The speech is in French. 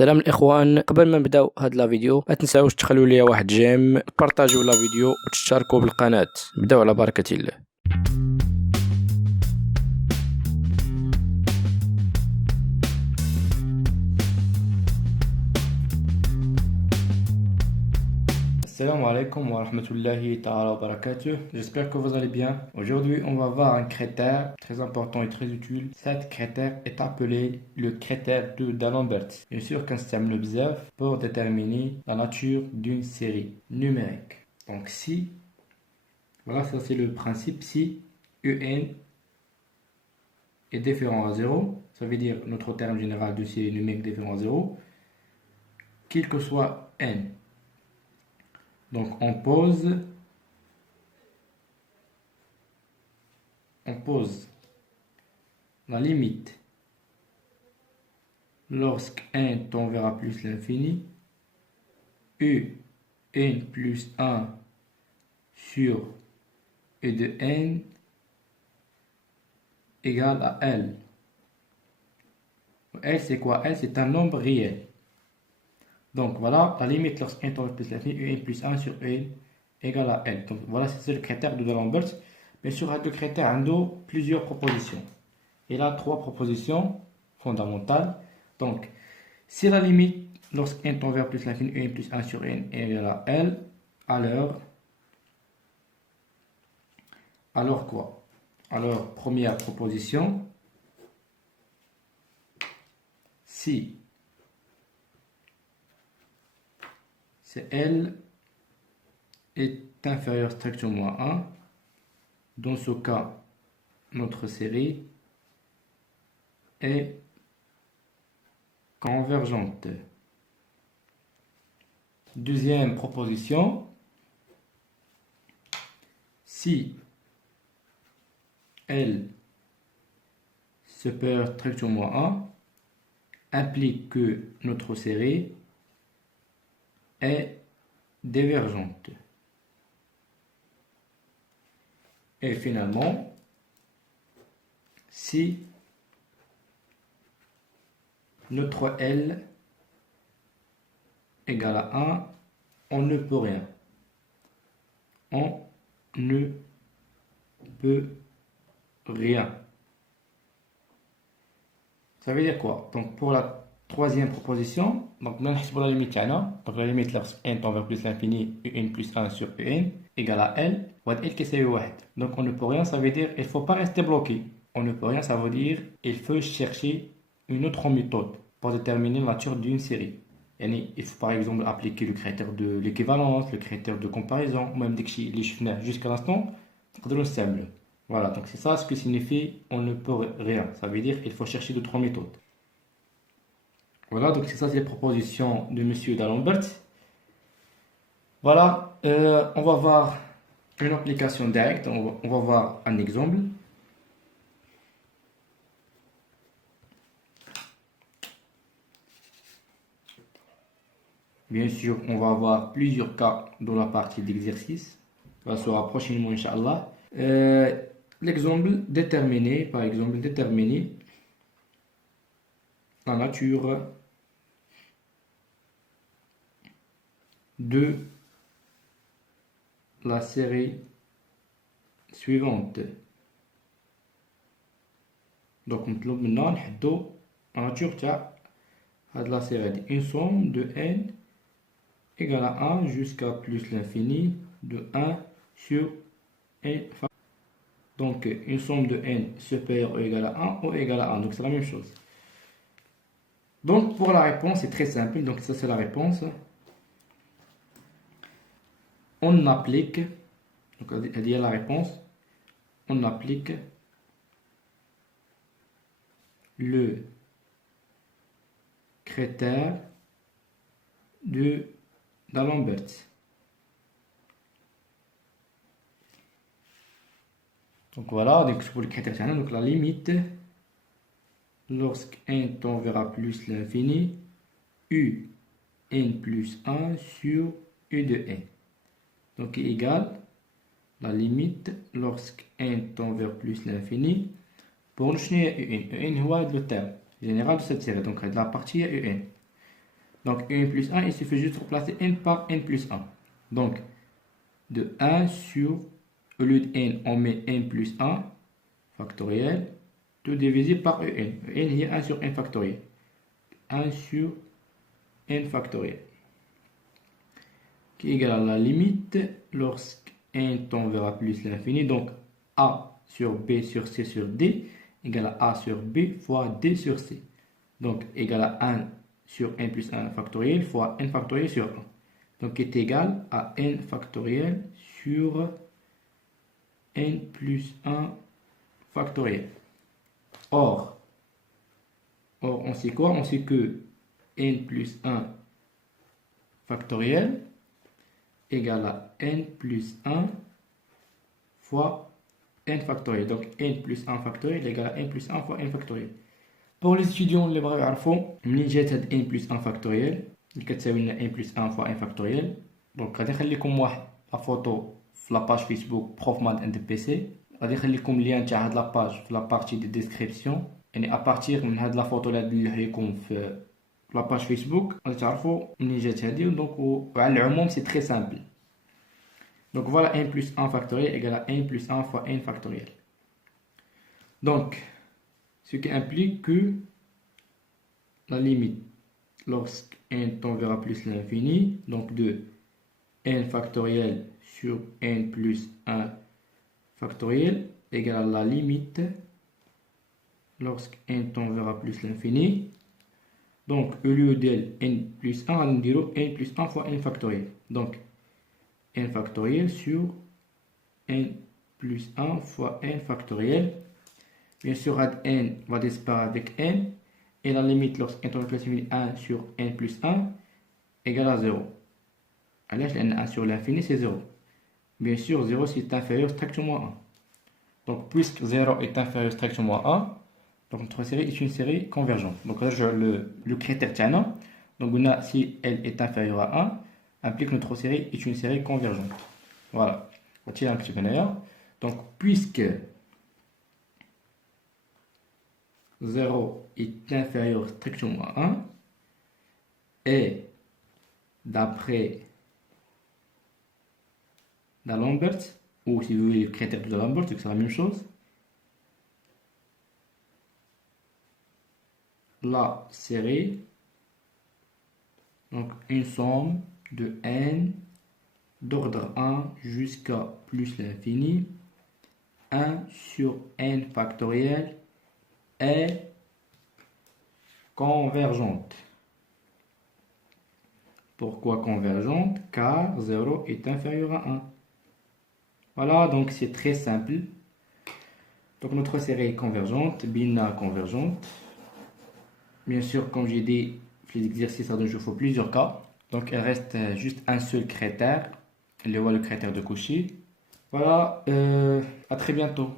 سلام الاخوان، قبل ما نبداو هاد لا فيديو ما تنساوش تخلوا لي واحد جيم، تبارطاجيو لا فيديو وتشتركوا بالقناة. نبداو على بركة الله. Assalamu alaikum wa rahmatullahi ta'ala wa barakatuh. J'espère que vous allez bien. Aujourd'hui, on va voir un critère très important et très utile. Cet critère est appelé le critère de D'Alembert. Bien sûr qu'un système le bzaf pour déterminer la nature d'une série numérique. Donc si, voilà, ça c'est le principe, si UN est différent à 0, ça veut dire notre terme général de série numérique différent à 0, quel que soit N. Donc on pose la limite lorsque n tend vers plus l'infini, u n plus 1 sur e de n égale à L. L c'est quoi? L c'est un nombre réel. Donc voilà la limite lorsque n tend vers plus l'infini, u n plus 1 sur n égale à L. Donc voilà, c'est le critère de D'Alembert. Bien sûr, le critère a plusieurs propositions. Il a trois propositions fondamentales. Donc, si la limite lorsque n tend vers plus l'infini, u n plus 1 sur n égale à L, alors quoi? Alors, première proposition, si L est inférieur strictement à 1, dans ce cas, notre série est convergente. Deuxième proposition, si L supérieur strictement à 1 implique que notre série est divergente. Et finalement, si notre L égale à 1, on ne peut rien. On ne peut rien. Ça veut dire quoi? Donc pour la troisième proposition, donc pour la limite, donc la limite lorsque n tend vers plus l'infini, un plus 1 sur un égale à L, donc on ne peut rien, ça veut dire il ne faut pas rester bloqué. On ne peut rien, ça veut dire il faut chercher une autre méthode pour déterminer la nature d'une série. Il faut par exemple appliquer le critère de l'équivalence, le critère de comparaison, même dès que les chiffres jusqu'à l'instant, voilà, donc c'est ça ce que signifie on ne peut rien. Ça veut dire qu'il faut chercher d'autres méthodes. Voilà, donc c'est ça, c'est les propositions de M. D'Alembert. Voilà, on va voir une application directe, on va voir un exemple. Bien sûr, on va avoir plusieurs cas dans la partie d'exercice. On va se rapprocher, Inch'Allah. L'exemple déterminer, par exemple, déterminer la nature de la série suivante. Donc, maintenant, la nature de la série. Une somme de n égale à 1 jusqu'à plus l'infini de 1 sur n. Donc, une somme de n supérieure ou égale à 1 ou égale à 1. Donc, c'est la même chose. Donc, pour la réponse, c'est très simple. Donc, ça, c'est la réponse. On applique, donc, il y a la réponse. On applique le critère de D'Alembert. Donc voilà, donc pour le critère, donc la limite lorsque n tend vers plus l'infini, u n plus 1 sur u de n. Donc égale la limite lorsque n tend vers plus l'infini. Pour nous, un est le terme général de cette série, donc de la partie un. Donc n plus 1, il suffit juste de remplacer n par n plus 1. Donc de 1 sur, au lieu de n, on met n plus 1 factoriel, tout divisé par en. En il y a 1 sur n factoriel. 1 sur n factoriel. Qui est égal à la limite lorsque n tend vers plus l'infini. Donc a sur b sur c sur d égale à a sur b fois d sur c. Donc égal à 1 sur n plus 1 factoriel fois n factoriel sur 1. Donc est égal à n factoriel sur n plus 1 factoriel. Or, on sait quoi? On sait que n plus 1 factoriel égale à n plus 1 fois n factoriel. Donc n plus 1 factoriel égale à n plus 1 fois n factoriel. Pour les étudiants اللي بغاو يعرفوا منين جات هاد n plus 1 factoriel اللي كتساوي لنا n plus 1 fois n factoriel. دونك غادي نخليكم واحد لا فوتو في لاباج فيسبوك بروف ماد اند بي سي. غادي نخليكم اللين تاع هاد لاباج في لابارتي دي ديسكريبسيون. يعني ابارتيغ من هاد لا فوتو اللي غادي لكم في لاباج فيسبوك غادي تعرفوا منين جات هادي. دونك وعلى العموم سي تري سامبل. Donc voilà, n plus 1 factoriel égale à n plus 1 fois n factoriel. Donc, ce qui implique que la limite, lorsque n tend vers plus l'infini, donc de n factoriel sur n plus 1 factoriel égale à la limite, lorsque n tend vers plus l'infini. Donc, au lieu de n plus 1, on dira n plus 1 fois n factoriel. Donc, n factoriel sur n plus 1 fois n factoriel. Bien sûr, n va disparaître avec n. Et la limite lorsque n tend vers l'infini 1 sur n plus 1 égale à 0. Alors, n 1 sur l'infini, c'est 0. Bien sûr, 0 c'est inférieur strictement à 1. Donc, puisque 0 est inférieur strictement à 1, donc notre série est une série convergente. Donc, là, le critère tient. Donc, on a, si elle est inférieure à 1, implique que notre série est une série convergente. Voilà. On va tirer un petit peu d'ailleurs. Donc, puisque 0 est inférieur strictement à 1, et d'après D'Alembert, ou si vous voulez le critère de D'Alembert, c'est la même chose, la série, donc une somme de n d'ordre 1 jusqu'à plus l'infini, 1 sur n factoriel est convergente. Pourquoi convergente? Car 0 est inférieur à 1. Voilà, donc c'est très simple. Donc notre série est convergente, binaire convergente. Bien sûr, comme j'ai dit, les exercices, il faut plusieurs cas. Donc il reste juste un seul critère, le critère de Cauchy. Voilà, à très bientôt.